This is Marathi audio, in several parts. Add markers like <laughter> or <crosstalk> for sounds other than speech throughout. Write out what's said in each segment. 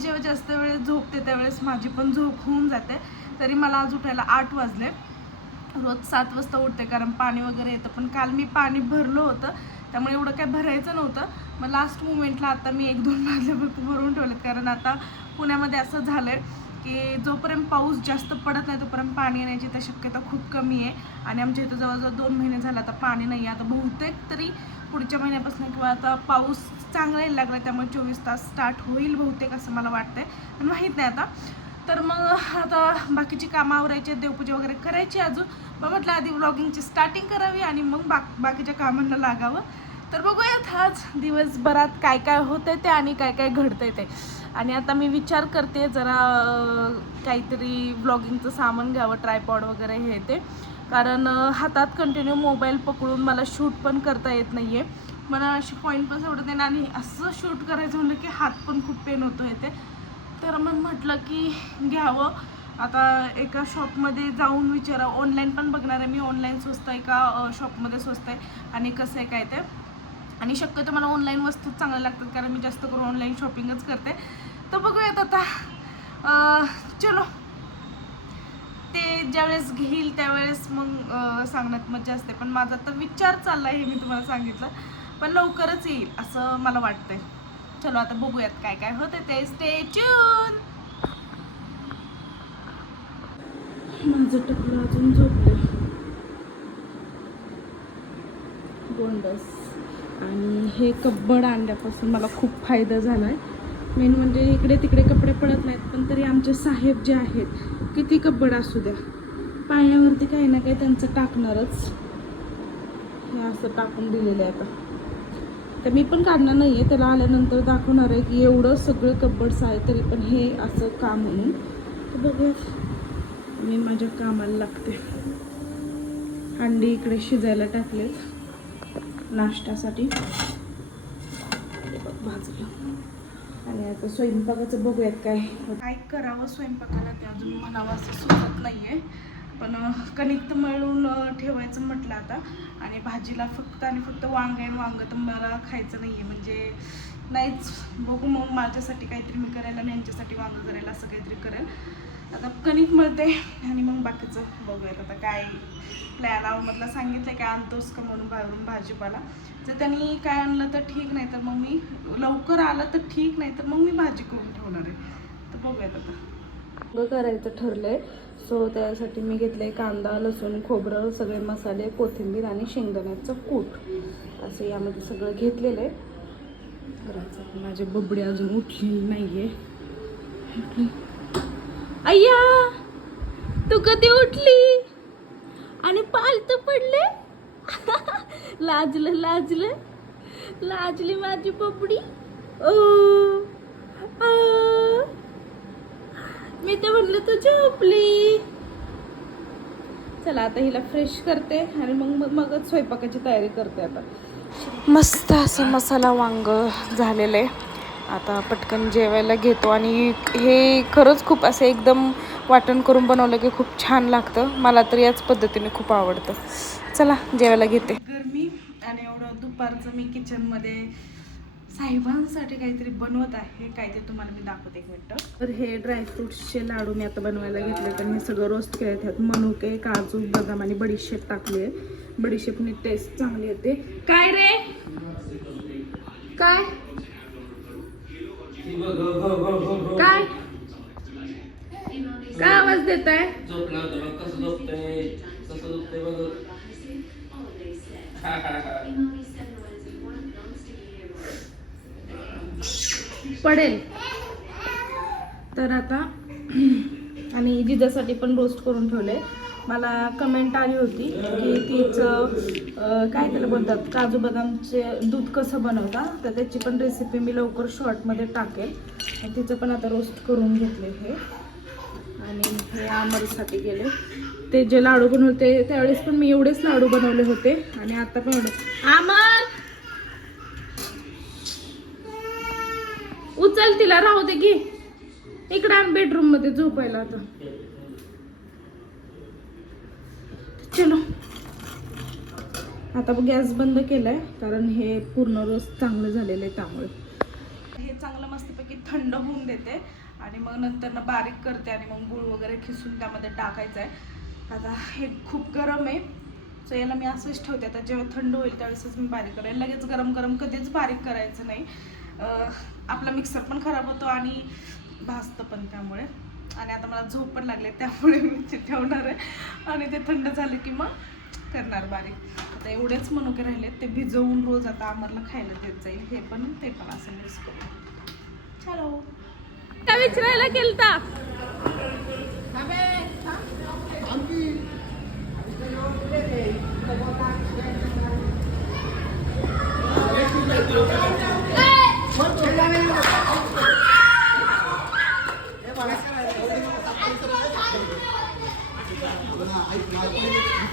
जेव्हा जास्त वेळेस झोपते त्यावेळेस माझी पण झोप होऊन जाते. तरी मला आज उठायला आठ वाजले. रोज सात वाजता उठते कारण पाणी वगैरे येतं. पण काल मी पाणी भरलं होतं. त्यामुळे एवढं काय भरायचं नव्हतं. मग लास्ट मुमेंटला आता मी एक दोन बादल्या फक्त भरून ठेवलेत कारण आता पुण्यामध्ये असं झालं आहे की जोपर्यंत पाऊस जास्त पडत नाही तोपर्यंत पाणी येण्याची तर शक्यता खूप कमी आहे. आणि आमच्या इथं जवळजवळ दोन महिने झाले आता पाणी नाही आहे. आता बहुतेक तरी पुढच्या महिन्यापासून किंवा आता पाऊस चांगला यायला लागला त्यामुळे चोवीस तास स्टार्ट होईल बहुतेक असं मला वाटतंय. पण माहीत नाही आता. तर मग आता बाकीची कामं आवरायची देवपूजा वगैरे करायची अजून. मग म्हटलं आधी व्लॉगिंगची स्टार्टिंग करावी आणि मग बाक बाकीच्या कामांना लागावं. तर बघूयात आज दिवसभरात काय काय होतंय ते आणि काय काय घडतंय ते. आणि आता मी विचार करते जरा काहीतरी ब्लॉगिंगचं सामान घ्यावं ट्रायपॉड वगैरे हे ते. कारण हातात कंटिन्यू मोबाईल पकडून मला शूट पण करता येत नाही आहे मला अशी पॉईंट पण सोडत नाही आणि असं शूट करायचं म्हणलं की हात पण खूप पेन होतो आहे ते तर मग म्हटलं की घ्यावं. आता एका शॉपमध्ये जाऊन विचारा ऑनलाईन पण बघणार आहे मी. ऑनलाईन स्वस्त आहे का? शॉपमध्ये स्वस्त आहे. आणि कसं आहे काय ते? आणि शक्यतो मला ऑनलाईन वस्तू चांगल्या लागतात कारण मी जास्त करून ऑनलाईन शॉपिंगच करते. तर बघूयात आता. चलो. ते ज्यावेळेस घेईल त्यावेळेस मग सांगण्यात मजा असते. पण माझा तर विचार चाललाय हे मी तुम्हाला सांगितलं. पण लवकरच येईल असं मला वाटतंय. चलो आता बघूयात काय काय होतं ते. स्टेच्यून माझं टुकडं अजून झोपलं. गोंडस. आणि हे कब्बड आणल्यापासून मला खूप फायदा झाला आहे मेन म्हणजे इकडे तिकडे कपडे पडत नाहीत पण तरी आमचे साहेब जे आहेत किती कपड असू द्या. पाळण्यावरती काही ना काही त्यांचं टाकणारच. हे असं टाकून दिलेलं आहे आता. तर मी पण काढणार नाही आहे त्याला आल्यानंतर दाखवणार आहे की एवढं सगळं कब्बड्स आहे तरी पण हे असं काम म्हणून तर बघूया मी माझ्या कामाला लागते. अंडी इकडे शिजायला टाकलेत. नाश्त्यासाठी. बघ, भाजलं. आणि आता स्वयंपाकाचं बघूयात काय काय करावं स्वयंपाकाला ते अजून म्हणावं असं सुचत नाही आहे पण अं, कणिक तर मळून ठेवायचं म्हटलं आता. आणि भाजीला फक्त आणि फक्त वांग आहे आणि वांग तर मला खायचं नाही आहे म्हणजे नाहीच बघू मग माझ्यासाठी काहीतरी मी करेल आणि यांच्यासाठी वांग करेल असं काहीतरी करेल. आता कणिक मळते आणि मग बाकीचं बघूयात. आता काय प्लॅन मधला सांगितलं काय आणतोस का म्हणून बाहेरून भाजीपाला. जर त्यांनी काय आणलं तर ठीक नाही तर मग मी लवकर आलं तर ठीक नाही तर मग मी भाजी करून ठेवणार आहे. तर बघूयात आता. करायचं ठरलंय. सो त्यासाठी मी घेतले कांदा लसूण खोबरं सगळे मसाले कोथिंबीर आणि शेंगदाण्याचं कूट. असं यामध्ये सगळं घेतलेलं आहे. करायचं. माझी बबडी अजून उठलेली आहे अय्या तू कधी उठली? आणि पालत पडले? <laughs> लाजलं लाजलं. लाजली माझी पपडी ओ मी तर म्हणलं तू झोपली. चला आता हिला फ्रेश करते आणि मग मग मगच स्वयंपाकाची तयारी करते आता. मस्त असं मसाला वांग झालेलं. आहे आता पटकन जेवायला घेतो. आणि हे खरंच खूप असं एकदम वाटण करून बनवलं की खूप छान लागतं. मला तर याच पद्धतीने खूप आवडतं. चला जेवायला घेते. गरमी आणि एवढं दुपारचं मी किचनमध्ये साहेबांसाठी काहीतरी बनवत आहे. काय ते तुम्हाला मी दाखवते एक मिनटं. तर हे ड्रायफ्रुट्सचे लाडू मी आता बनवायला घेतले. तर हे सगळं रोस्ट केले त्यात मनुके काजू बदाम आणि बडीशेप टाकली आहे. बडीशेपनी टेस्ट चांगली येते. काय रे? काय? काय? काय आवाज देत आहे. पडेल. तर आता आणि जिजासाठी पण रोस्ट करून ठेवले मला कमेंट आली होती की तिचं काय त्याला बोलतात काजू बदामचे दूध कसं बनवता तर त्याची पण रेसिपी मी लवकर शॉर्टमध्ये टाकेल. आणि तिचं पण आता रोस्ट करून घेतले हे. आणि हे आमरसाठी गेले. ते जे लाडू बनवते त्यावेळेस पण मी एवढेच लाडू बनवले होते. आणि आता पण एवढे. आमर! उचल तिला राहू दे की. इकडे आण बेडरूममध्ये झोपायला आता. चलो. आता गॅस बंद केलाय कारण हे पूर्ण रोज चांगलं झालेलं आहे त्यामुळे. हे चांगलं मस्तपैकी थंड होऊन देते आणि मग नंतर ना बारीक करते आणि मग गुळ वगैरे खिसून त्यामध्ये टाकायचं आहे आता हे खूप गरम आहे सो याला मी असंच ठेवते. आता जेव्हा थंड होईल त्यावेळेसच मी बारीक करेल लगेच गरम गरम कधीच बारीक करायचं नाही. आपला मिक्सर पण खराब होतो आणि भाजतं पण त्यामुळे. आणि आता मला झोप पण लागले त्यामुळे मी ते ठेवणार आहे. आणि ते थंड झाले की मग करणार बारीक. आता एवढेच मनुके राहिलेत ते भिजवून रोज आता आम्हाला खायला देत जाईल. हे पण ते पण असं मिक्स करू चलो. का विचारायला केलता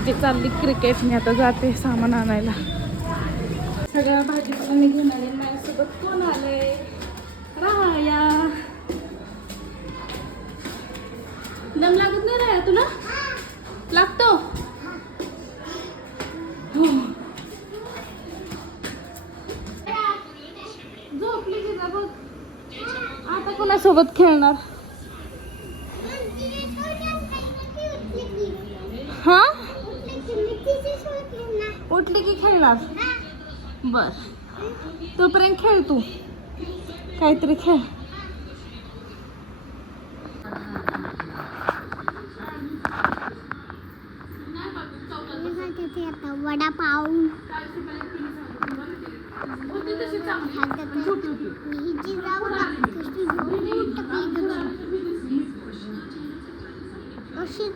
म्हणजे चालली क्रिकेट मी आता जाते सामान आणायला. सगळ्या भाजीपाला मी घेऊन आले माझ्यासोबत कोण आले राया. दम लागत नाही राया तुला? लागतो? हो. झोपली बघ. आता कोणासोबत खेळणार? हा? उठली की खेळणार? बर तोपर्यंत खेळ तू. काहीतरी खेळ वडापाव हिची जाऊ ना कशी झोपून टाकली अशी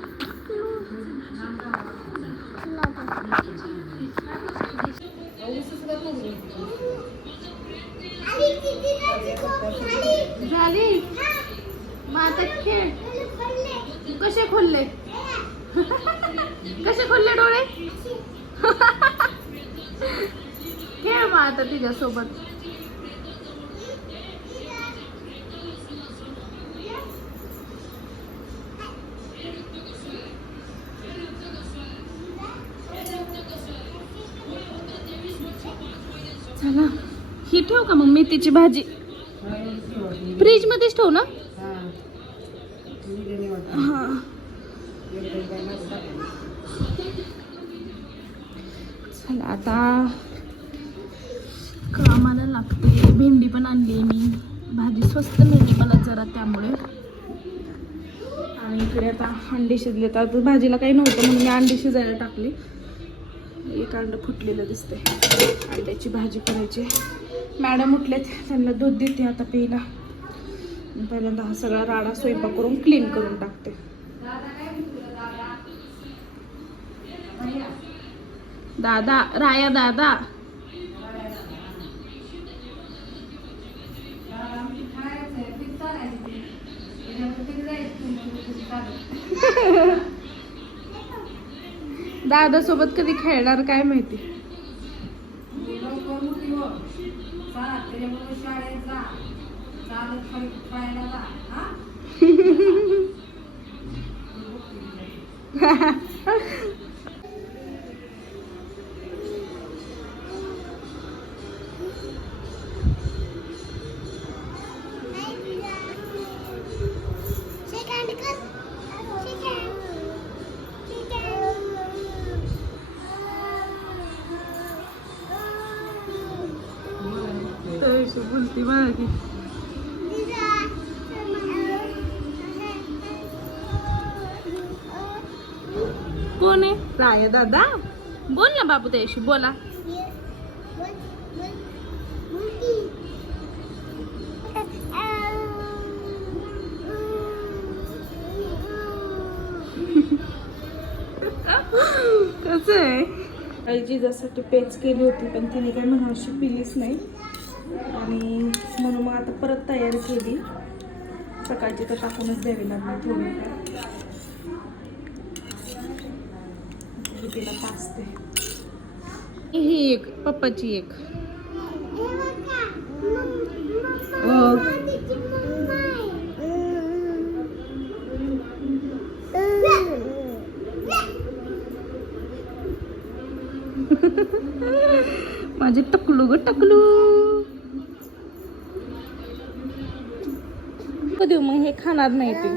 झाली मग आता खेळ कसे खोलले कसे खोलले डोळे खेळ मग आता तिच्यासोबत. चला ही ठेव का मग मेथीची भाजी? फ्रीज मध्येच ठेव ना. हा. चला आता लागते. भेंडी पण आणली मी. भाजी स्वस्त मिळते मला जरा त्यामुळे. आणि इकडे आता अंडी शिजले तर भाजीला काही नव्हतं म्हणून मी अंडी शिजायला टाकली. एक अंड फुटलेलं दिसते अंड्याची भाजी करायची मॅडम उठलेत. त्यांना दूध देते आता प्यायला. पहिल्यांदा हा सगळा राडा स्वयंपाक करून क्लीन करून टाकते. दादा राया दादा. दादा सोबत कधी खेळणार काय माहिती? <laughs> कोण आहे? राया दादा. बोल ना बाबू त्याशी बोला. कसं आहे? आई जिजासाठी पेच केली होती पण तिने काय म्हणावशी पिलीच नाही. आणि म्हणून मग आता परत तयारी केली. सकाळची तर टाकूनच द्यावी लागणार थोडी ही पाचते ही एक पप्पाची एक. माझे टकलू ग टकलू. देऊ मग हे खाणार नाही ते.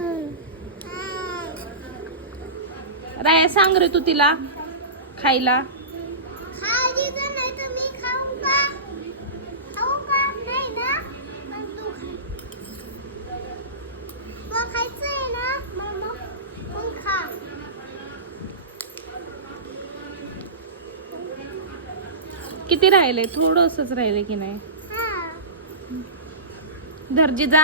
राया सांग रे तू तिला. खायला? किती राहिलंय? थोडंसंच राहिलंय की नाही? हा. धरजी जा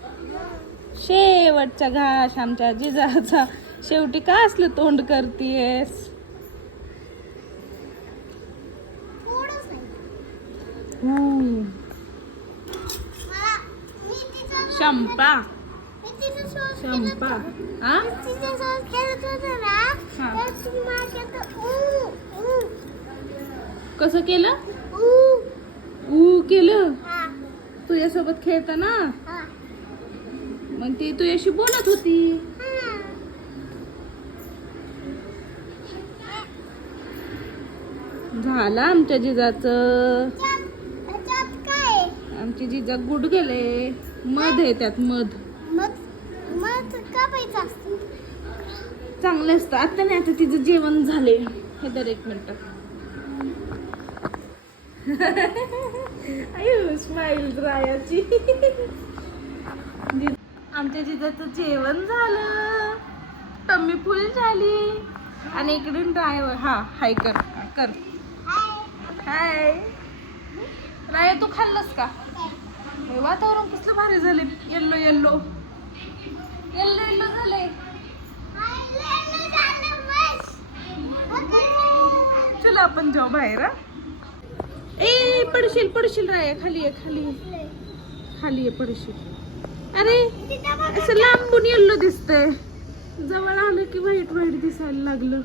शेवटचा घास आमच्या जिजाचा. शेवटी का असलं तोंड तिचा शंपा. शंपा. हा. हा. कसं केलं? ऊ. केलं? तुझ्यासोबत खेळताना? मग ती तुझ्याशी बोलत होती. झाला झालं आमच्या जिजाचं? आमची जिजा गुड गेले. मध आहे त्यात मध. मग असतं. चांगले आता नाही आता तिचं जेवण झाले हे दर एक मिनिट. <laughs> अयो स्माईल रायाची. आमच्या जिजाचं जेवण झालं. टम्मी फुल झाली. आणि इकडून ड्रायव्हर हा हाय कर कर. हाय राय तू खाल्लंस का? हे वातावरण कसलं भारी झाले येल्लो येल्लो येल्लो येल्लो झाले चला आपण जाऊ बाहेर ए पडशील पडशील राया खाली आहे खाली खाली आहे पडशील. अरे असं लांबून येल्लो दिसतंय. जवळ आलं की वाईट वाईट दिसायला लागलं.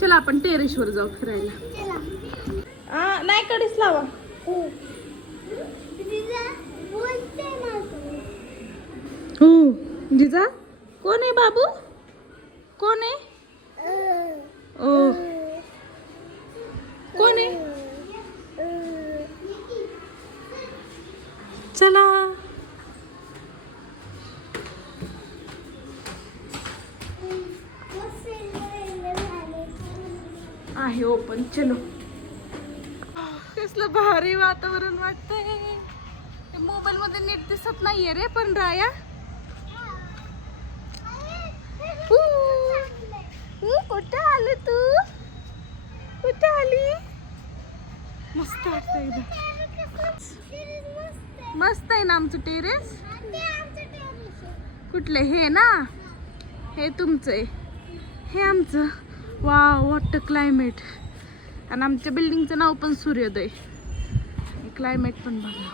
चला आपण टेरेसवर जाऊ फिरायला. नाही कडीच लावा. हो जिजा? कोण आहे बाबू? कोण आहे? ओ. कोण आहे? चला. आहे ओपन चलो. कसलं भारी वातावरण वाटतंय. मोबाईल मध्ये नीट दिसत नाहीये रे पण राया ऊ, ऊ, कुठं आली तू? कुठं आली? मस्त वाटतं एकदम मस्त आहे ना आमचं टेरेस? कुठले हे ना? हे तुमचं आहे. हे आमचं. वा वॉट क्लायमेट आणि आमच्या बिल्डिंगचं नाव पण सूर्योदय. क्लायमेट पण बघा.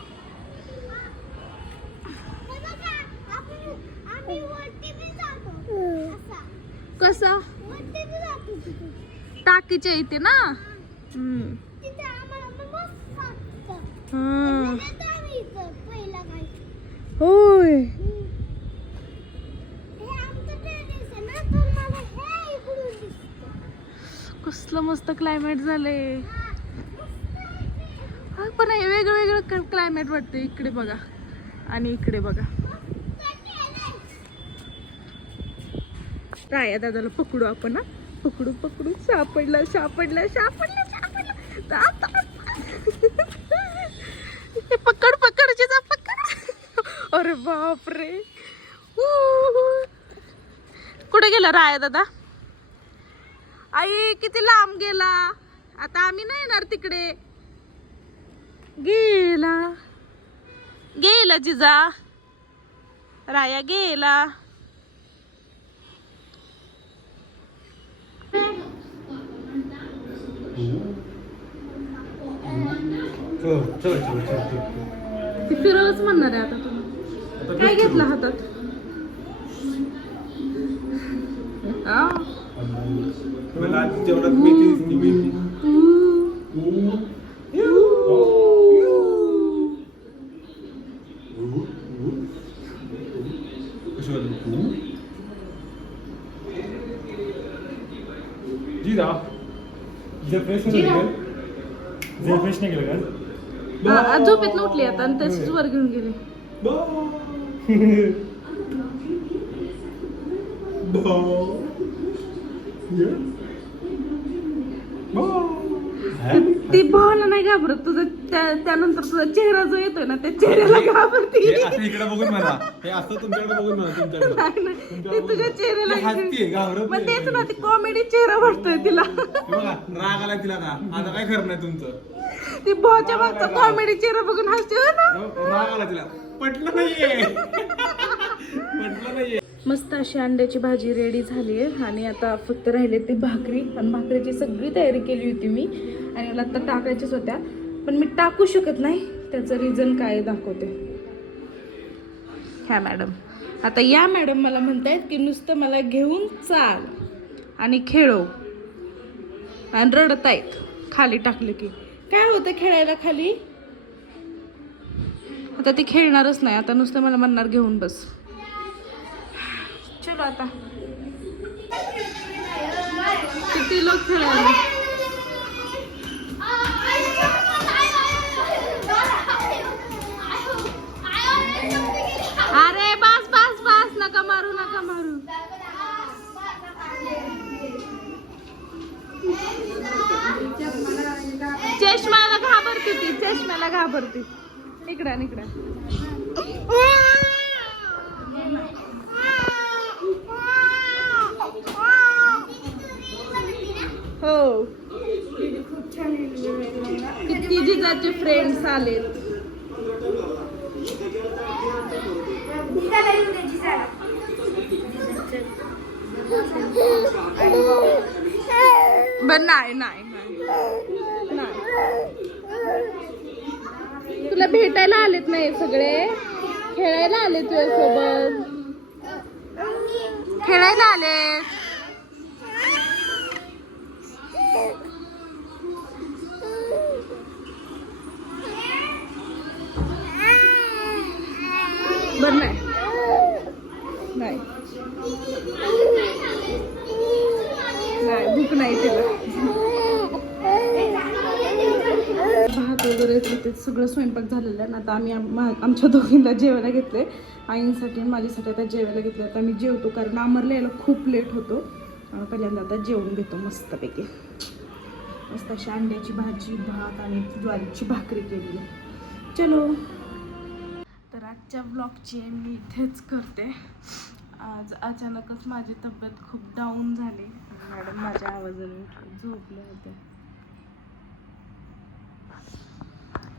कसं? टाकीच्या इथे ना? हम्म. हम्म. होय कसलं मस्त क्लायमेट झालंय. हा, पण हे वेगळं वेगळं क्लायमेट वाटतं इकडे बघा. आणि इकडे बघा. राया दादाला पकडू आपण हा. पकडू पकडू सापडला सापडला सापडला सापडला. हे पकड पकड जिजा पकड. अरे बापरे. कुठे गेला राया दादा? आई किती लांब गेला. आता आम्ही नाही येणार तिकडे. गेला. गेला जिजा. राया गेला. चल चल चल चल चल ती फिरवच म्हणणार आहे आता तुम्ही काय घेतलं हातात? आ. मला आज मेथी दिसली मेथी कशी वाटली जी दा जे फ्रेश नाही गेलं जे फ्रेश नाही गेलं का आ, आ, आता आणि तशीच वर घेऊन गेली <laughs> ती भावना नाही घाबरत तुझं त्या- त्यानंतर तुझा चेहरा जो येतोय ना त्या चेहऱ्याला घाबरती. हे असं इकडे बघून म्हणा. हे असं तुमच्याकडे बघून म्हणा तुमच्याकडे. नाही, नाही. ते तुझ्या चेहऱ्याला ती हसतीये, घाबरत. मग. तेच ना ती कॉमेडी चेहरा वाटतोय तिला. हे बघा राग आला तिला का आता काय खरं नाही तुमचं. ती भावाच्या मागचा कॉमेडी चेहरा बघून हसते. हो ना? अहो, राग आला तिला. पटलं नाहीये. पटलं नाहीये. मस्त अशी अंड्याची भाजी रेडी झाली आहे. आणि आता फक्त राहिले ती भाकरी. आणि भाकरीची सगळी तयारी केली होती मी. आणि मला आता टाकायच्याच होत्या. पण मी टाकू शकत नाही. त्याचं रिझन काय दाखवते. ह्या मॅडम आता या मॅडम मला म्हणतायत की नुसतं मला घेऊन चाल आणि खेळो आणि रडतायत. खाली टाकले की. काय होतं खेळायला खाली? आता ती खेळणारच नाही. आता नुसतं मला म्हणणार घेऊन बस. चलो आता. किती लोक खेळायला? नका मारू नका मारू. चष्म्याला घाबरते ती चष्म्याला घाबरते. इकडा इकडं. हो. किती जिजाचे फ्रेंड्स आलेत. बर नाही नाही तुला भेटायला आलेत नाही सगळे? खेळायला आले तुझ्यासोबत? खेळायला आलेत बर नाही नाही नाही भूक नाही त्याला भात वगैरे तिथे सगळं स्वयंपाक झालेलं आहे आणि आता आम्ही आमच्या दोघींना जेवायला घेतले आईंसाठी आणि माझ्यासाठी आता जेवायला घेतलं आता आम्ही जेवतो कारण आमरला यायला खूप लेट होतो. पहिल्यांदा आता जेवून घेतो मस्तपैकी. मस्त अशी अंड्याची भाजी भात आणि ज्वारीची भाकरी केली चलो. तर आजच्या ब्लॉगची मी इथेच करते. आज अचानकच माझी तब्येत खूप डाऊन झाली. मॅडम माझ्या आवाजाने झोपले होते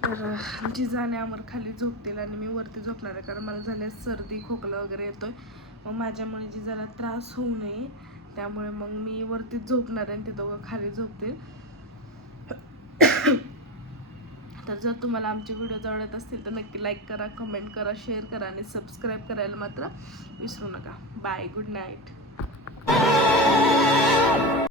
तर जिजाने आमर खाली झोपतील आणि मी वरती झोपणार आहे कारण मला झाले सर्दी खोकला वगैरे येतो आहे मग माझ्यामुळे जिजाला त्रास होऊ नये. त्यामुळे मग मी वरतीच झोपणार आहे आणि ते दोघं खाली झोपतील. तर जर तुम्हाला आमचे व्हिडिओज आवडत असतील तर नक्की लाईक करा कमेंट करा शेअर करा आणि सबस्क्राईब करायला मात्र विसरू नका. Bye good night